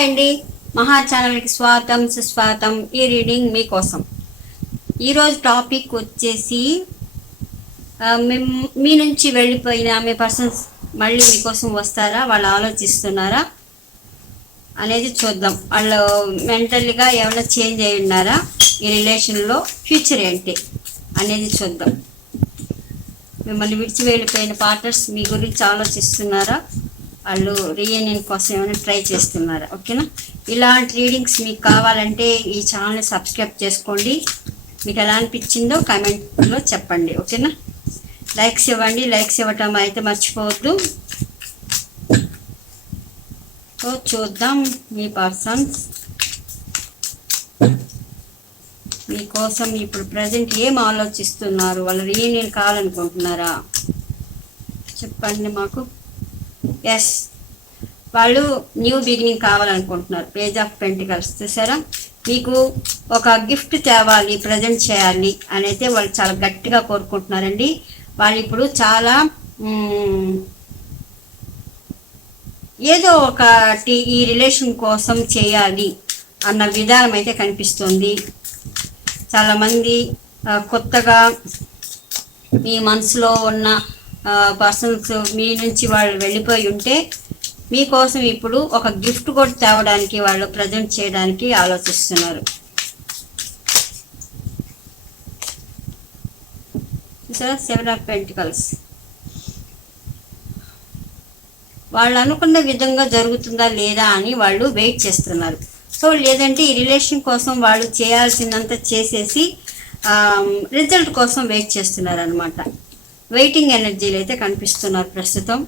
Hi అండి, మహా ఛానల్కి స్వాగతం సుస్వాగతం. ఈ రీడింగ్ మీకోసం. ఈరోజు టాపిక్ వచ్చేసి మీ నుంచి వెళ్ళిపోయిన మీ పర్సన్స్ మళ్ళీ మీకోసం వస్తారా, వాళ్ళు ఆలోచిస్తున్నారా అనేది చూద్దాం. వాళ్ళు మెంటల్గా ఏమైనా చేంజ్ అయి ఉన్నారా, ఈ రిలేషన్లో ఫ్యూచర్ ఏంటి అనేది చూద్దాం. మిమ్మల్ని విడిచి వెళ్ళిపోయిన పార్ట్నర్స్ మీ గురించి ఆలోచిస్తున్నారా, వాళ్ళు రీయూనియన్ కోసం ఏమైనా ట్రై చేస్తున్నారా? ఓకేనా? ఇలాంటి రీడింగ్స్ మీకు కావాలంటే ఈ ఛానల్ని సబ్స్క్రైబ్ చేసుకోండి. మీకు ఎలా అనిపించిందో కామెంట్లో చెప్పండి. ఓకేనా? లైక్స్ ఇవ్వండి, లైక్స్ ఇవ్వటం అయితే మర్చిపోవద్దు. సో చూద్దాం మీ పర్సన్స్ మీకోసం ఇప్పుడు ప్రజెంట్ ఏం ఆలోచిస్తున్నారు. వాళ్ళు రీయూనియన్ కావాలనుకుంటున్నారా? చెప్పండి మాకు. ఎస్, వాళ్ళు న్యూ బిగినింగ్ కావాలనుకుంటున్నారు. పేజ్ ఆఫ్ పెంటికల్స్ చూసారా? మీకు ఒక గిఫ్ట్ తేవాలి, ప్రజెంట్ చేయాలి అని అయితే వాళ్ళు చాలా గట్టిగా కోరుకుంటున్నారండి. వాళ్ళు ఇప్పుడు చాలా ఏదో ఒకటి ఈ రిలేషన్ కోసం చేయాలి అన్న విధానం అయితే కనిపిస్తుంది. చాలామంది కొత్తగా మీ మనసులో ఉన్న పర్సన్స్ మీ నుంచి వాళ్ళు వెళ్ళిపోయి ఉంటే మీకోసం ఇప్పుడు ఒక గిఫ్ట్ కూడా తేవడానికి, వాళ్ళు ప్రజెంట్ చేయడానికి ఆలోచిస్తున్నారు. చూసారా? 7 ఆఫ్ పెంటికల్స్. వాళ్ళు అనుకున్న విధంగా జరుగుతుందా లేదా అని వాళ్ళు వెయిట్ చేస్తున్నారు. సో లేదంటే ఈ రిలేషన్ కోసం వాళ్ళు చేయాల్సిందంతా చేసేసి రిజల్ట్ కోసం వెయిట్ చేస్తున్నారు అనమాట. వెయిటింగ్ ఎనర్జీలు అయితే కనిపిస్తున్నారు ప్రస్తుతం.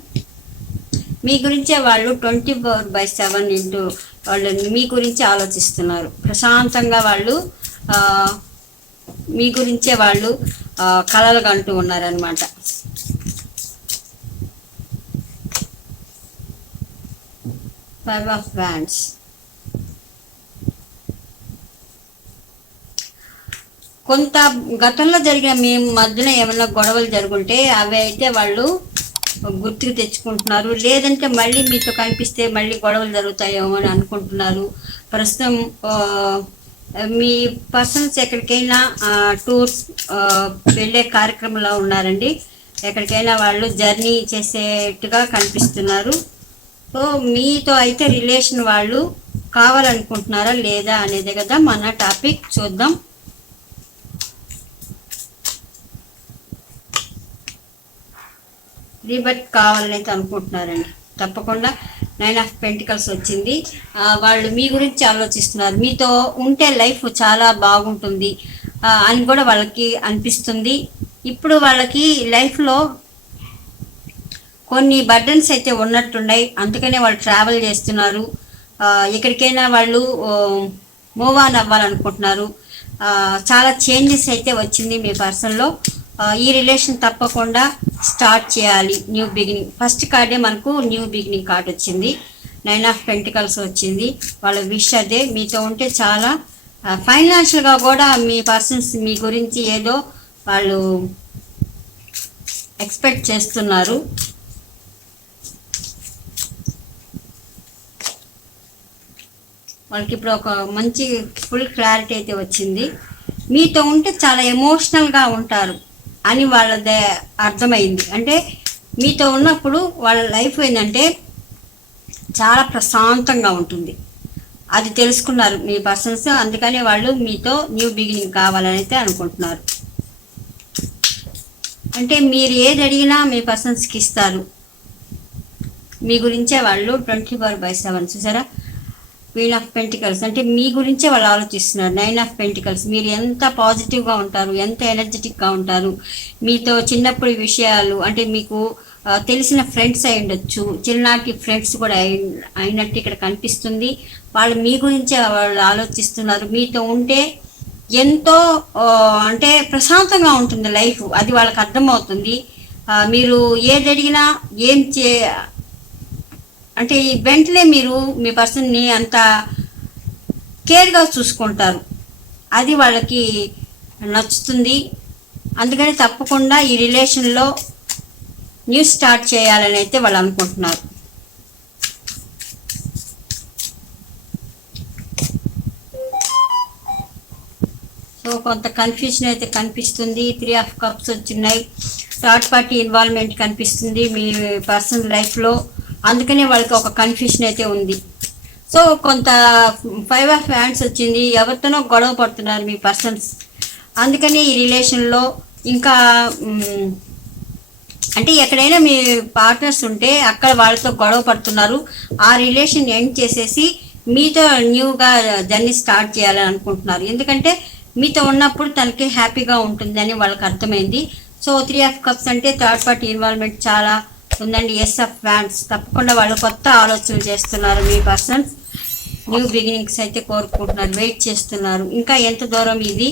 మీ గురించే వాళ్ళు 24/7 ఇంటూ వాళ్ళు మీ గురించి ఆలోచిస్తున్నారు. ప్రశాంతంగా వాళ్ళు మీ గురించే వాళ్ళు కలలు కంటూ ఉన్నారనమాట. Five of wands. కొంత గతంలో జరిగిన మీ మధ్యన ఏమైనా గొడవలు జరుగుంటే అవి అయితే వాళ్ళు గుర్తుకు తెచ్చుకుంటున్నారు. లేదంటే మళ్ళీ మీతో కనిపిస్తే మళ్ళీ గొడవలు జరుగుతాయేమో అని అనుకుంటున్నారు. ప్రస్తుతం మీ పర్సన్స్ ఎక్కడికైనా టూర్స్ వెళ్ళే కార్యక్రమంలో ఉన్నారండి. ఎక్కడికైనా వాళ్ళు జర్నీ చేసేట్టుగా కనిపిస్తున్నారు. సో మీతో అయితే రిలేషన్ వాళ్ళు కావాలనుకుంటున్నారా లేదా అనేది కదా మన టాపిక్. చూద్దాం. రీబర్త్ కావాలని అయితే అనుకుంటున్నారండి. తప్పకుండా 9 ఆఫ్ పెంటికల్స్ వచ్చింది. వాళ్ళు మీ గురించి ఆలోచిస్తున్నారు. మీతో ఉంటే లైఫ్ చాలా బాగుంటుంది అని కూడా వాళ్ళకి అనిపిస్తుంది. ఇప్పుడు వాళ్ళకి లైఫ్లో కొన్ని బర్డన్స్ అయితే ఉన్నట్టున్నాయి. అందుకనే వాళ్ళు ట్రావెల్ చేస్తున్నారు. ఎక్కడికైనా వాళ్ళు మూవ్ ఆన్ అవ్వాలనుకుంటున్నారు. చాలా చేంజెస్ అయితే వచ్చింది మీ పర్సన్లో. ఈ రిలేషన్ తప్పకుండా స్టార్ట్ చేయాలి, న్యూ బిగినింగ్. ఫస్ట్ కార్డే మనకు న్యూ బిగినింగ్ కార్డ్ వచ్చింది. 9 ఆఫ్ పెంటికల్స్ వచ్చింది. వాళ్ళ విష్ అదే, మీతో ఉంటే చాలా ఫైనాన్షియల్గా కూడా మీ పర్సన్స్ మీ గురించి ఏదో వాళ్ళు ఎక్స్పెక్ట్ చేస్తున్నారు. వాళ్ళకి ఇప్పుడు ఒక మంచి ఫుల్ క్లారిటీ అయితే వచ్చింది. మీతో ఉంటే చాలా ఎమోషనల్గా ఉంటారు అని వాళ్ళదే అర్థమైంది. అంటే మీతో ఉన్నప్పుడు వాళ్ళ లైఫ్ ఏంటంటే చాలా ప్రశాంతంగా ఉంటుంది. అది తెలుసుకున్నారు మీ పర్సన్స్. అందుకని వాళ్ళు మీతో న్యూ బిగినింగ్ కావాలని అయితే అనుకుంటున్నారు. అంటే మీరు ఏది అడిగినా మీ పర్సన్స్కి ఇస్తారు. మీ గురించే వాళ్ళు 24/7. చూసారా? Queen of pentacles. అంటే మీ గురించే వాళ్ళు ఆలోచిస్తున్నారు. 9 ఆఫ్ పెంటికల్స్. మీరు ఎంత పాజిటివ్గా ఉంటారు, ఎంత ఎనర్జెటిక్గా ఉంటారు. మీతో చిన్నప్పటి విషయాలు, అంటే మీకు తెలిసిన ఫ్రెండ్స్ అయి ఉండొచ్చు, చిన్ననాటి ఫ్రెండ్స్ కూడా అయినట్టు ఇక్కడ కనిపిస్తుంది. వాళ్ళు మీ గురించే వాళ్ళు ఆలోచిస్తున్నారు. మీతో ఉంటే ఎంతో అంటే ప్రశాంతంగా ఉంటుంది లైఫ్, అది వాళ్ళకి అర్థమవుతుంది. మీరు ఏది అడిగినా అంటే వెంటనే మీరు మీ పర్సన్ని అంత కేర్గా చూసుకుంటారు. అది వాళ్ళకి నచ్చుతుంది. అందుకని తప్పకుండా ఈ రిలేషన్లో న్యూ స్టార్ట్ చేయాలని అయితే వాళ్ళు అనుకుంటున్నారు. సో కొంత కన్ఫ్యూజన్ అయితే కనిపిస్తుంది. 3 ఆఫ్ కప్స్ వచ్చినాయి. థర్డ్ పార్టీ ఇన్వాల్వ్మెంట్ కనిపిస్తుంది మీ పర్సనల్ లైఫ్లో. అందుకనే వాళ్ళకి ఒక కన్ఫ్యూజన్ అయితే ఉంది. సో కొంత 5 ఆఫ్ హ్యాండ్స్ వచ్చింది. ఎవరితోనో గొడవ పడుతున్నారు మీ పర్సన్స్. అందుకని ఈ రిలేషన్లో ఇంకా అంటే ఎక్కడైనా మీ పార్ట్నర్స్ ఉంటే అక్కడ వాళ్ళతో గొడవ పడుతున్నారు. ఆ రిలేషన్ ఎండ్ చేసేసి మీతో న్యూగా జర్నీ స్టార్ట్ చేయాలని అనుకుంటున్నారు. ఎందుకంటే మీతో ఉన్నప్పుడు తనకి హ్యాపీగా ఉంటుందని వాళ్ళకి అర్థమైంది. సో 3 ఆఫ్ కప్స్ అంటే థర్డ్ పార్టీ ఇన్వాల్వ్మెంట్ చాలా ఉందండి. ఎస్ ఆఫ్ హ్యాండ్స్ తప్పకుండా వాళ్ళు కొత్త ఆలోచనలు చేస్తున్నారు. మీ పర్సన్స్ న్యూ బిగినింగ్స్ అయితే కోరుకుంటున్నారు, వెయిట్ చేస్తున్నారు. ఇంకా ఎంత దూరం ఇది,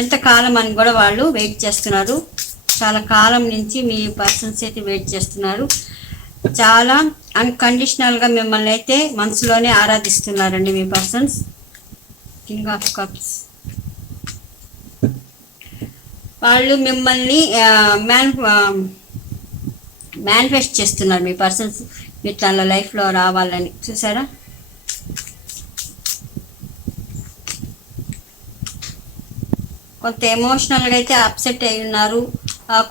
ఎంత కాలం అని కూడా వాళ్ళు వెయిట్ చేస్తున్నారు. చాలా కాలం నుంచి మీ పర్సన్స్ అయితే వెయిట్ చేస్తున్నారు. చాలా అన్కండిషనల్గా మిమ్మల్ని అయితే మనసులోనే ఆరాధిస్తున్నారండి మీ పర్సన్స్. కింగ్ ఆఫ్ కప్స్ వాళ్ళు మిమ్మల్ని మేనిఫెస్ట్ చేస్తున్నారు. మీ పర్సన్స్ మీరు తన లైఫ్లో రావాలని. చూసారా, కొంత ఎమోషనల్గా అయితే అప్సెట్ అయి ఉన్నారు.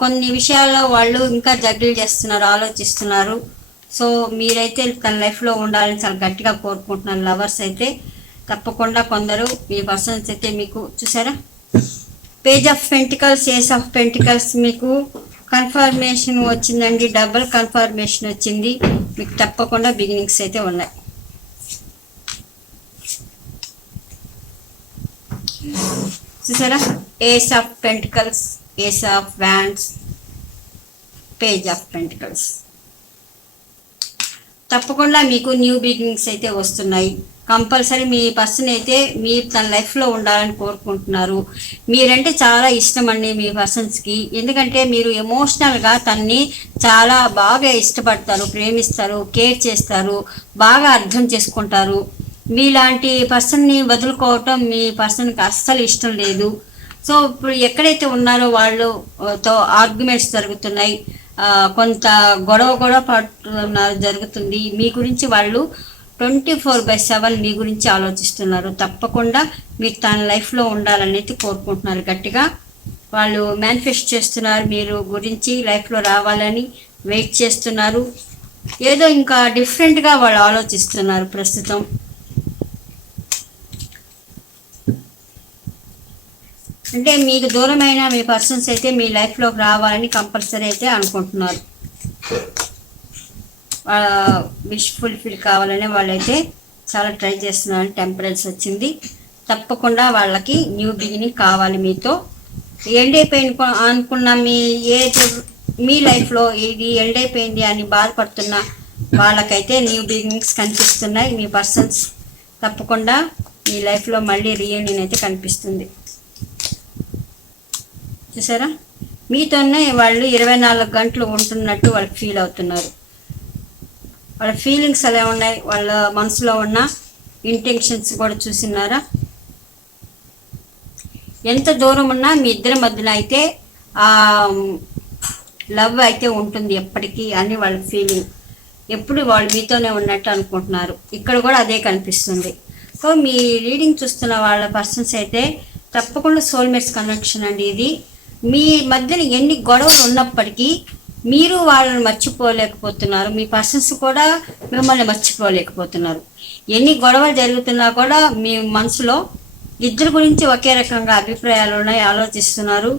కొన్ని విషయాల్లో వాళ్ళు ఇంకా జగ్గిల్ చేస్తున్నారు, ఆలోచిస్తున్నారు. సో మీరైతే తన లైఫ్లో ఉండాలని చాలా గట్టిగా కోరుకుంటున్నారు. లవర్స్ అయితే తప్పకుండా కొందరు మీ పర్సన్స్ అయితే మీకు చూసారా, page of pentacles, ace of pentacles మీకు కన్ఫర్మేషన్ వచ్చిందండి. డబుల్ కన్ఫర్మేషన్ వచ్చింది. మీకు తప్పకుండా బిగినింగ్స్ అయితే ఉన్నాయి. చూసారా, ace of pentacles, ace of wands, page of pentacles. తప్పకుండా మీకు న్యూ బిగినింగ్స్ అయితే వస్తున్నాయి. కంపల్సరీ మీ పర్సన్ అయితే మీరు తన లైఫ్లో ఉండాలని కోరుకుంటున్నారు. మీరంటే చాలా ఇష్టం అండి మీ పర్సన్స్కి. ఎందుకంటే మీరు ఎమోషనల్గా తన్ని చాలా బాగా ఇష్టపడతారు, ప్రేమిస్తారు, కేర్ చేస్తారు, బాగా అర్థం చేసుకుంటారు. మీలాంటి పర్సన్ని వదులుకోవటం మీ పర్సన్కి అస్సలు ఇష్టం లేదు. సో ఇప్పుడు ఎక్కడైతే ఉన్నారో వాళ్ళతో ఆర్గ్యుమెంట్స్ జరుగుతున్నాయి, కొంత గొడవ పడుతున్నారు, జరుగుతుంది. మీ గురించి వాళ్ళు 24/7 మీ గురించి ఆలోచిస్తున్నారు. తప్పకుండా మీరు తన లైఫ్లో ఉండాలని అయితే కోరుకుంటున్నారు. గట్టిగా వాళ్ళు మేనిఫెస్ట్ చేస్తున్నారు, మీరు గురించి లైఫ్లో రావాలని వెయిట్ చేస్తున్నారు. ఏదో ఇంకా డిఫరెంట్గా వాళ్ళు ఆలోచిస్తున్నారు ప్రస్తుతం. అంటే మీకు దూరమైన మీ పర్సన్స్ అయితే మీ లైఫ్లోకి రావాలని కంపల్సరీ అయితే అనుకుంటున్నారు. విష్ ఫుల్ఫిల్ కావాలని వాళ్ళైతే చాలా ట్రై చేస్తున్నారు. టెంపరెన్స్ వచ్చింది. తప్పకుండా వాళ్ళకి న్యూ బిగినింగ్ కావాలి. మీతో ఎండ్ అయిపోయింది అనుకున్న మీ లైఫ్లో ఇది ఎండ్ అయిపోయింది అని బాధపడుతున్న వాళ్ళకైతే న్యూ బిగినింగ్స్ కనిపిస్తున్నాయి. మీ పర్సన్స్ తప్పకుండా మీ లైఫ్లో మళ్ళీ రీయూనియన్ అయితే కనిపిస్తుంది. చూసారా, మీతోనే వాళ్ళు 24 గంటలు ఉంటున్నట్టు వాళ్ళకి ఫీల్ అవుతున్నారు. వాళ్ళ ఫీలింగ్స్ ఎలా ఉన్నాయి, వాళ్ళ మనసులో ఉన్న ఇంటెన్షన్స్ కూడా చూసినారా. ఎంత దూరం ఉన్నా మీ ఇద్దరి మధ్యన అయితే లవ్ అయితే ఉంటుంది ఎప్పటికీ అని వాళ్ళ ఫీలింగ్. ఎప్పుడు వాళ్ళు మీతోనే ఉన్నట్టు అనుకుంటున్నారు. ఇక్కడ కూడా అదే కనిపిస్తుంది. సో మీ రీడింగ్ చూస్తున్న వాళ్ళ పర్సన్స్ అయితే తప్పకుండా సోల్మేట్స్ కనెక్షన్ అండి ఇది. మీ మధ్యన ఎన్ని గొడవలు ఉన్నప్పటికీ మీరు వాళ్ళని మర్చిపోలేకపోతున్నారు. మీ పర్సన్స్ కూడా మిమ్మల్ని మర్చిపోలేకపోతున్నారు. ఎన్ని గొడవలు జరుగుతున్నా కూడా మీ మనసులో ఇద్దరు గురించి ఒకే రకంగా అభిప్రాయాలు ఉన్నాయి, ఆలోచిస్తున్నారు.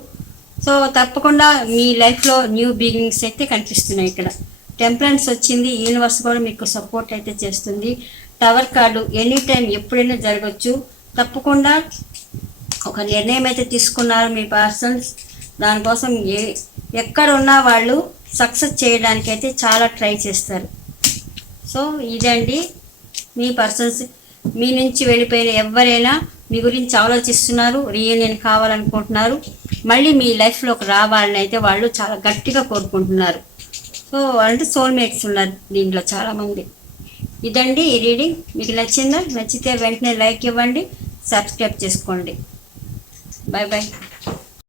సో తప్పకుండా మీ లైఫ్లో న్యూ బిగినింగ్స్ అయితే కనిపిస్తున్నాయి. ఇక్కడ టెంపరెన్స్ వచ్చింది. యూనివర్స్ కూడా మీకు సపోర్ట్ అయితే చేస్తుంది. టవర్ కార్డు ఎనీ టైం ఎప్పుడైనా జరగచ్చు. తప్పకుండా ఒక నిర్ణయం అయితే తీసుకున్నారు మీ పర్సన్స్. దానికోసం ఎక్కడ ఉన్నా వాళ్ళు సక్సెస్ చేయడానికి అయితే చాలా ట్రై చేస్తారు. సో ఇదండి మీ పర్సన్స్. మీ నుంచి వెళ్ళిపోయిన ఎవరైనా మీ గురించి ఆలోచిస్తున్నారు, రీయూనియన్ కావాలనుకుంటున్నారు, మళ్ళీ మీ లైఫ్లోకి రావాలని అయితే వాళ్ళు చాలా గట్టిగా కోరుకుంటున్నారు. సో అంటే సోల్మేట్స్ ఉన్నారు దీంట్లో చాలామంది. ఇదండి ఈ రీడింగ్. మీకు నచ్చిందా? నచ్చితే వెంటనే లైక్ ఇవ్వండి, సబ్స్క్రైబ్ చేసుకోండి. Bye bye.